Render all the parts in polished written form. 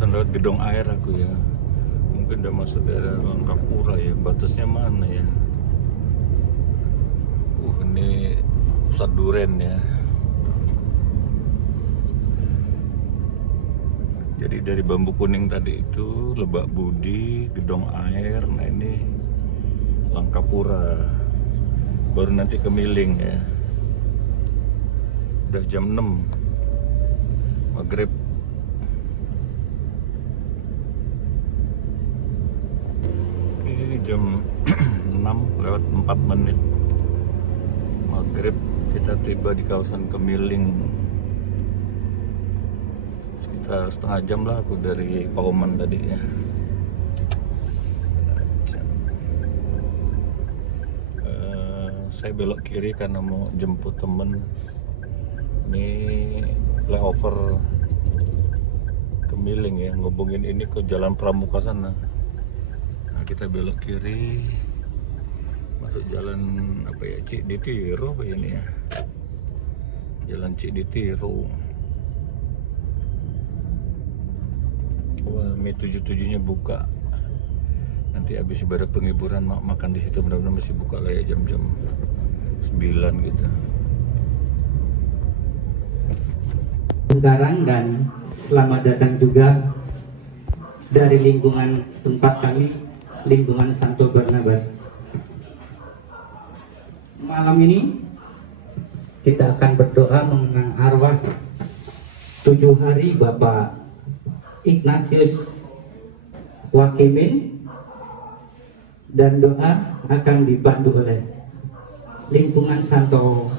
barusan lewat gedung air aku ya. Mungkin udah masuk daerah Langkapura ya. Batasnya mana ya? Ini pusat duren ya. Jadi dari Bambu Kuning tadi itu Lebak Budi, gedung air. Nah ini Langkapura. Baru nanti ke Miling ya. Udah jam 6 maghrib. Ini jam 6 lewat 4 menit maghrib. Kita tiba di kawasan Kemiling. Sekitar setengah jam lah aku dari Pauman tadi ya. Saya belok kiri karena mau jemput temen. Ini flyover Kemiling ya, ngubungin ini ke Jalan Pramuka sana. Nah, kita belok kiri masuk jalan apa ya, Cikditiro apa ini ya, Jalan Cikditiro. Wah, Mei 77 nya buka. Nanti habis ibadah penghiburan makan di situ, mudah-mudahan masih buka lah ya jam-jam 9 gitu. Sekarang dan selamat datang juga dari lingkungan setempat kami, lingkungan Santo Barnabas. Malam ini kita akan berdoa mengenang arwah 7 hari Bapak Ignatius Wakimin, dan doa akan dibantu oleh lingkungan Santo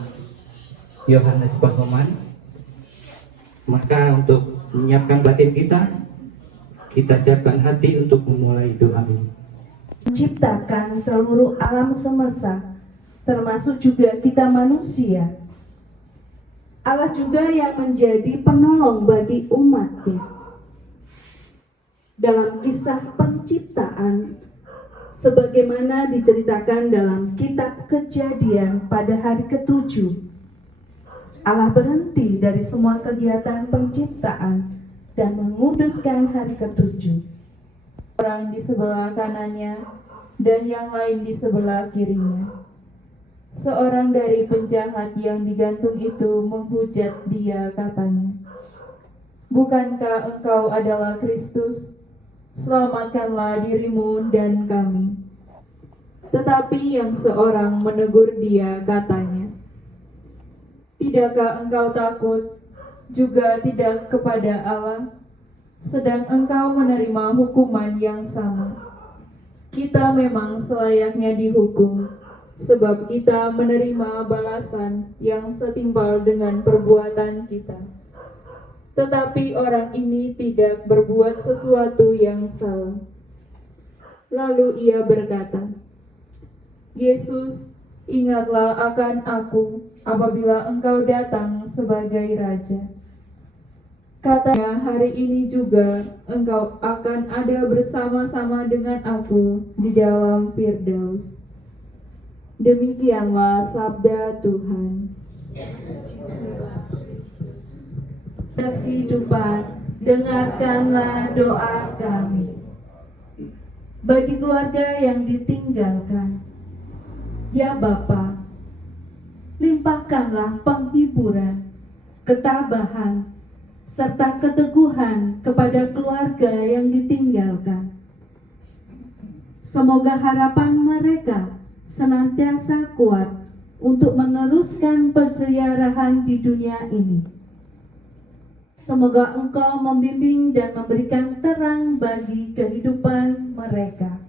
Yohanes Pahoman. Maka untuk menyiapkan batin kita siapkan hati untuk memulai doa ini. Menciptakan seluruh alam semesta, termasuk juga kita manusia. Allah juga yang menjadi penolong bagi umatnya. Dalam kisah penciptaan, sebagaimana diceritakan dalam kitab Kejadian pada hari ke-7, Allah berhenti dari semua kegiatan penciptaan dan menguduskan hari ke-7. Orang di sebelah kanannya dan yang lain di sebelah kirinya. Seorang dari penjahat yang digantung itu menghujat dia, katanya, "Bukankah engkau adalah Kristus? Selamatkanlah dirimu dan kami." Tetapi yang seorang menegur dia, katanya, "Tidakkah engkau takut juga tidak kepada Allah, sedang engkau menerima hukuman yang sama? Kita memang selayaknya dihukum, sebab kita menerima balasan yang setimpal dengan perbuatan kita. Tetapi orang ini tidak berbuat sesuatu yang salah." Lalu ia berkata, "Yesus, ingatlah akan aku apabila engkau datang sebagai Raja. Katanya, hari ini juga engkau akan ada bersama-sama dengan aku di dalam Firdaus." Demikianlah sabda Tuhan. Kehidupan, dengarkanlah doa kami. Bagi keluarga yang ditinggalkan, ya Bapa, limpahkanlah penghiburan, ketabahan, serta keteguhan kepada keluarga yang ditinggalkan. Semoga harapan mereka senantiasa kuat untuk meneruskan peziarahan di dunia ini. Semoga Engkau membimbing dan memberikan terang bagi kehidupan mereka.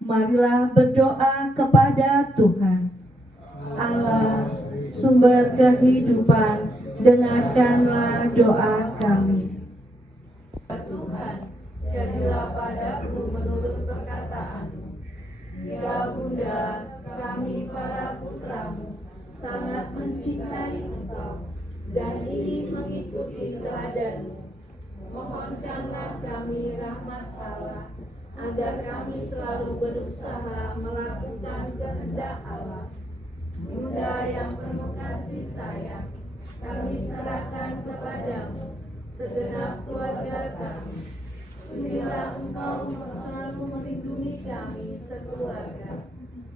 Marilah berdoa kepada Tuhan. Allah, sumber kehidupan, dengarkanlah doa kami. Tuhan, jadilah padaku menurut perkataan-Mu. Ya Bunda, kami para putramu sangat mencintai Engkau dan ingin mengikuti teladan-Mu. Mohonkanlah kami rahmat Allah, agar kami selalu berusaha melakukan kehendak Allah. Bunda yang penuh kasih sayang, kami serahkan kepadamu segenap keluarga kami. Sudilah Engkau selalu melindungi kami sekeluarga.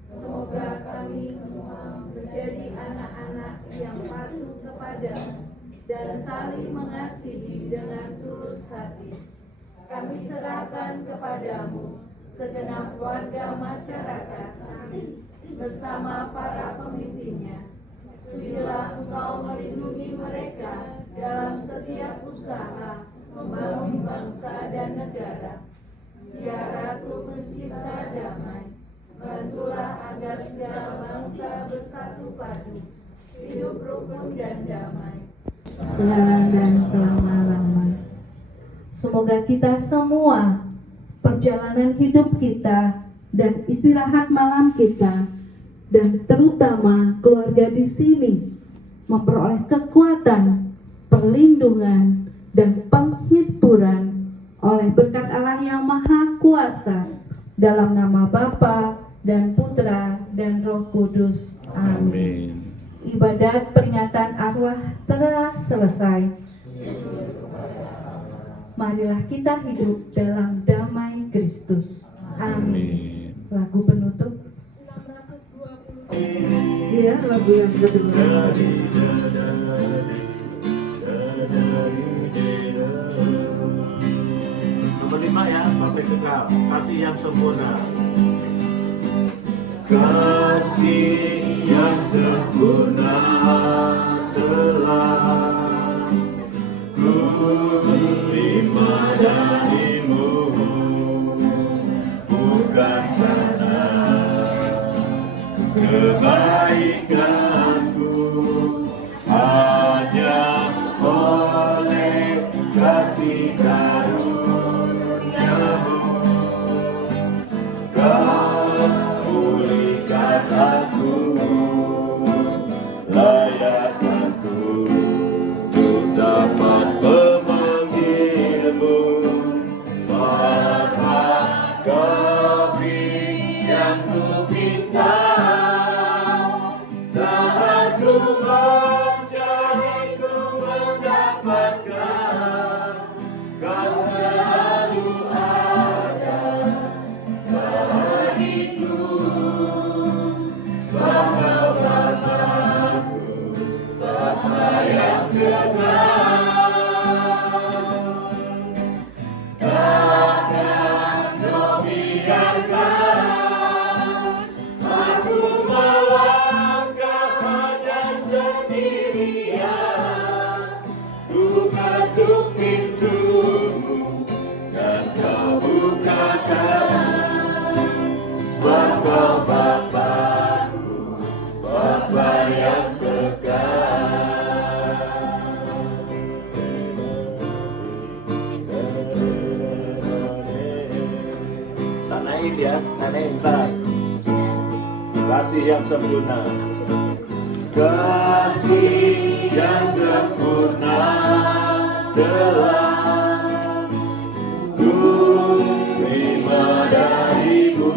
Semoga kami semua menjadi anak-anak yang patuh kepadamu dan saling mengasihi dengan tulus hati. Kami serahkan kepadamu segenap warga masyarakat kami bersama para pemimpinnya. Sudilah Engkau melindungi mereka dalam setiap usaha membangun bangsa dan negara. Ya Ratu pencipta damai, bantulah agar segala bangsa bersatu padu, hidup rukun dan damai. Sekarang dan selama-lamanya. Semoga kita semua, perjalanan hidup kita dan istirahat malam kita, dan terutama keluarga di sini, memperoleh kekuatan, perlindungan, dan penghiburan oleh berkat Allah yang Maha Kuasa, dalam nama Bapa dan Putra dan Roh Kudus. Amin. Ibadat peringatan arwah telah selesai. Marilah kita hidup dalam damai Kristus. Amin. Lagu penutup. Iya, lagu yang kedua. Nomor 5 ya, Bapak Kekal, kasih yang sempurna. Kasih yang sempurna telah ku terima darimu, bukan karena kebaikanku, hanya oleh kasih karuniamu kau pulihkan aku, layakkanku untuk dapat memanggilmu Bapa. Kau beri yang ku pinta saat ku mencari, ku mendapatkan. Kau selalu ada bagiku, sebab Kau Bapa-Ku, Bapa yang kekal. Takkan Kau biarkan aku melangkah hanya sendirian. Ku ketuk pintumu dan Kau bukakan, sebab Kau Bapa-Ku, Bapa yang kekal. Tanain ya, tanain tak. Kasih yang sempurna. Kasih yang sempurna telah ku terima darimu,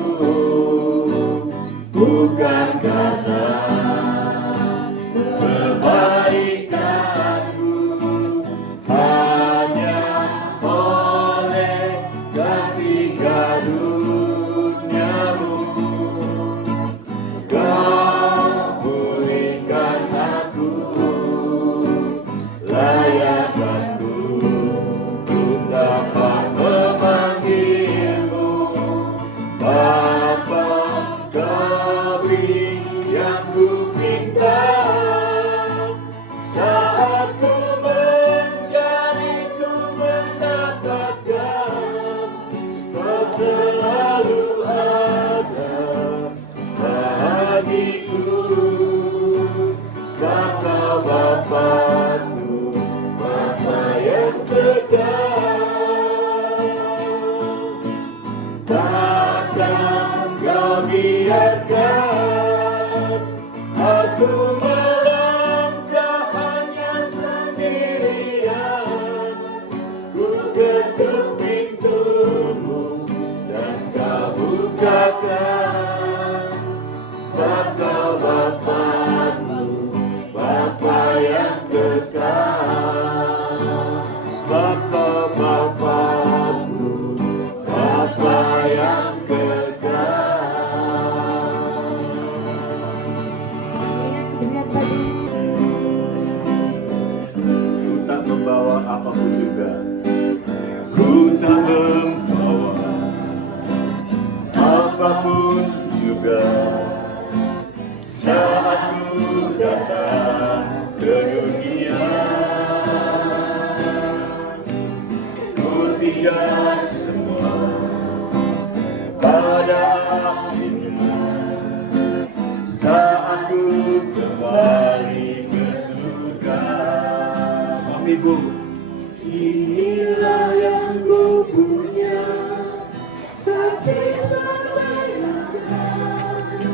bukan karena kebaikanku, hanya oleh kasih karuniamu Kau pulihkan aku, layakkanku membawa apapun juga. Ku tak membawa apapun juga. Saat ku datang ke dunia, ku tinggal semua pada akhirnya. Saat ku kembali ke surga, Ibu, inilah yang ku punya, hati berbayangkan,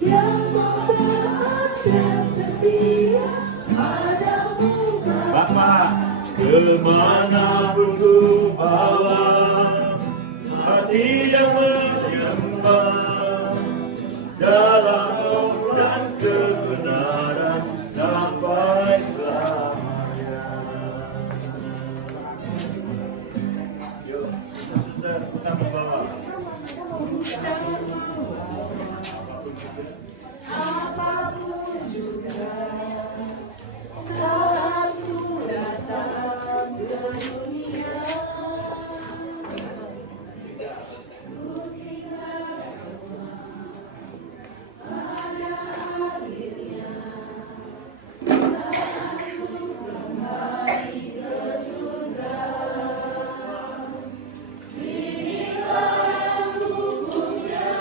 yang bertaat dan setia padamu. Bapak, kemanapun ku bawa, hati yang menyembah dalam roh dan kebenaran sampai selamanya. Yuk, saudara, kita membawa apapun juga. Saat ku datang ke dunia, ku tinggal semua pada akhirnya. Saat ku kembali ke surga, inilah yang ku punya,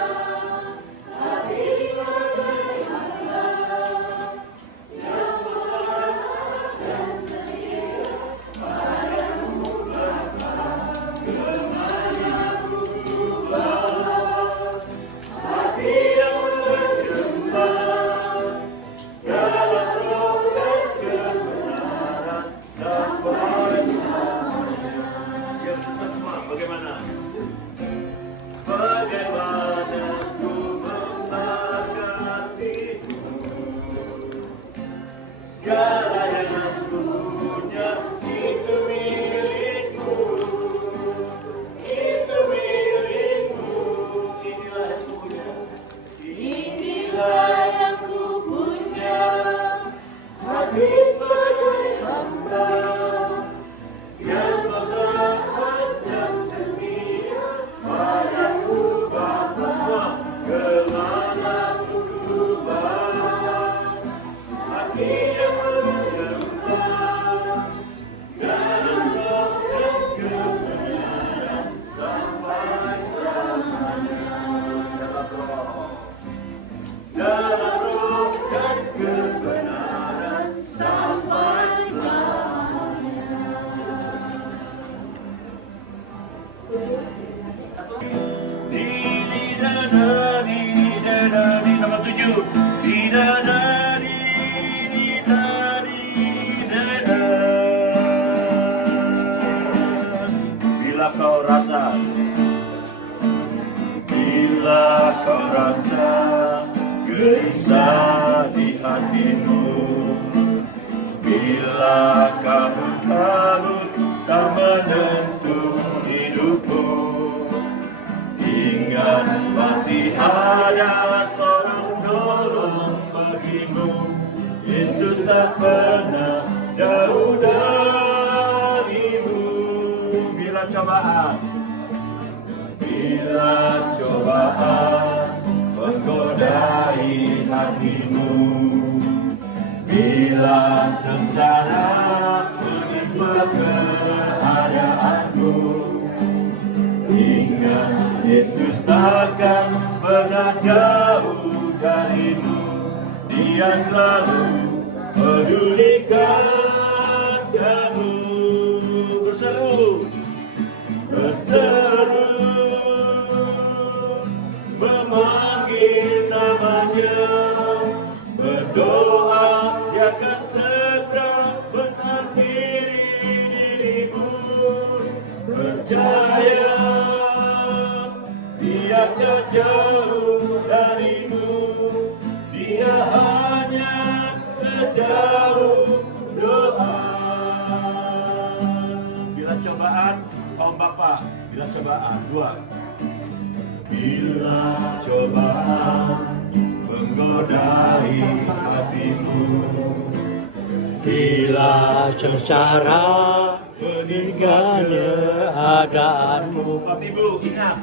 hati sebagai hamba yang berharap dan setia padamu Bapa. Kemanapun ku bawa, hati yang menyembah dalam roh dan kebenaran sampai selamanya. Ya, kita semua bagaimana? Bagaimana ku membalas kasih-Mu? Segala yang ku punya itu milik-Mu. Itu milik-Mu. Inilah yang ku punya. Inilah yang ku punya, hati sebagai hamba yang bertaat dan setia padamu Bapa. Kemanapun ku bawa, hati yang menyembah dalam roh dan kebenaran sampai selamanya. Dalam roh dan kebenaran sampai selamanya. Di nomor 7. Bila kau rasa gelisah di hatimu, bila kabut-kabut tak menentu hidupmu, ingat masih ada seorang tolong bagimu. Yesus tak pernah jauh darimu. Bila cobaan menggodai hatimu, bila sengsara menimpa keadaanmu, ingat Yesus takkan pernah jauh darimu. Dia selalu pedulikan kamu. Berseru memanggil namanya, berdoa dia akan segera mengampiri dirimu. Percaya dia tak jauh darimu, dia hanya sejauh doa. Bila cobaan, Om Bapak, bila cobaan, 2. Bila cobaan menggodai hatimu, bila sengsara meninggalnya adaanmu. Bapak Ibu ingat.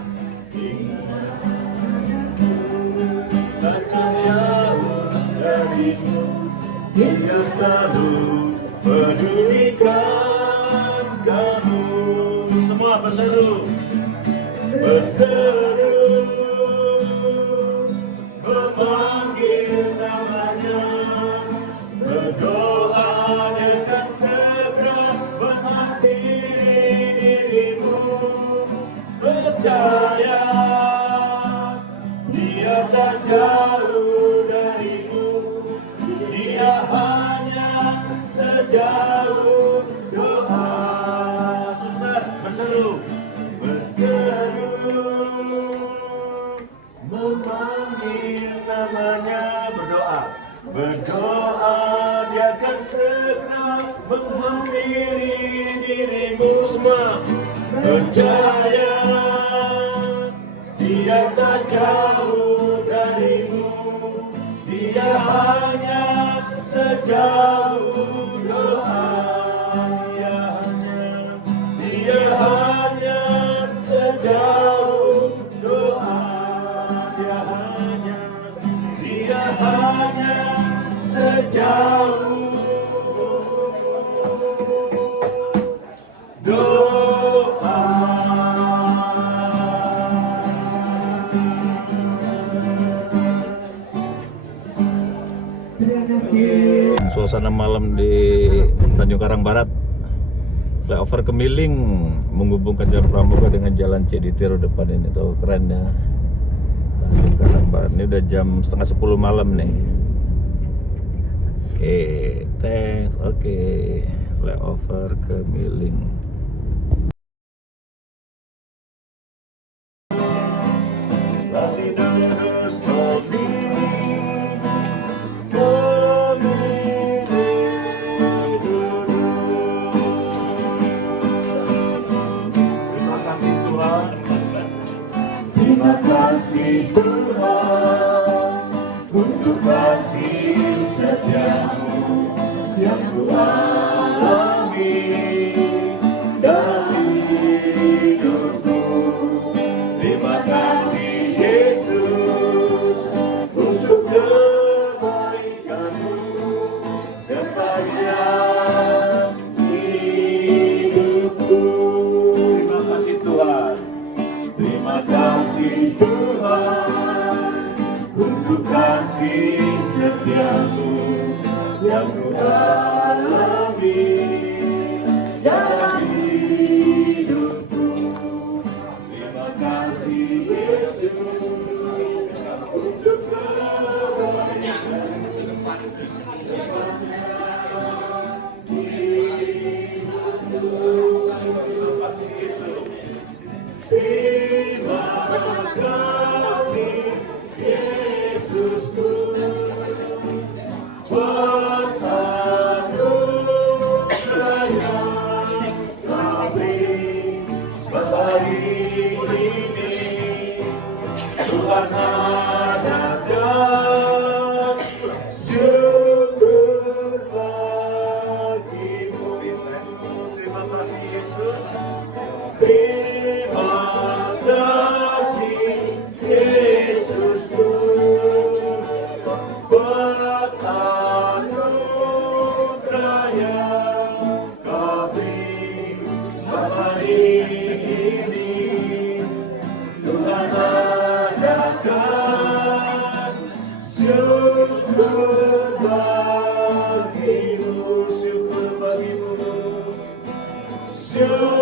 Dia selalu pedulikan kamu. Semua berseru, berseru, memanggil namanya, berdoa dengan segera mengakhiri dirimu. Percaya Dia tak jauh darimu, Dia hanya sejauh doa. Suster, berseru, berseru, memanggil namanya, berdoa, berdoa, Dia akan segera menghampiri dirimu. Semua percaya Dia tak jauh darimu, Dia hanya sejauh doa. Dia hanya sejauh doa. Dia hanya sejauh doa. Suasana malam di Tanjung Karang Barat, flyover Kemiling menghubungkan Jalan Pramuka dengan Jalan Ciditi road depan ini. Tuh keren ya, Tanjung Karang Barat. Ini udah jam 9:30 malam nih. Oke, thanks. Oke, flyover Kemiling. Masih duduk sepi. Terima kasih Tuhan untuk kasih setiamu yang ku alami dalam hidupku. Terima kasih Yesus untuk kebaikanmu sepanjang hidupku. Terima kasih Tuhan. Terima kasih Tuhan untuk kasih setiamu yang ku alami dalam hidupku. Terima kasih Yesus untuk kebaikan sepanjang hidupku. Terima kasih Yesus. Terima kasih Yesusku buat anugerah yang Kau beri hari ini. Tuhan adakan syukur bagimu. Terima kasih Yesus. Terima kasih Yesusku buat anugerah yang Kau beri hari ini. Tuhan adakan syukur bagimu, syukur bagimu, syukur.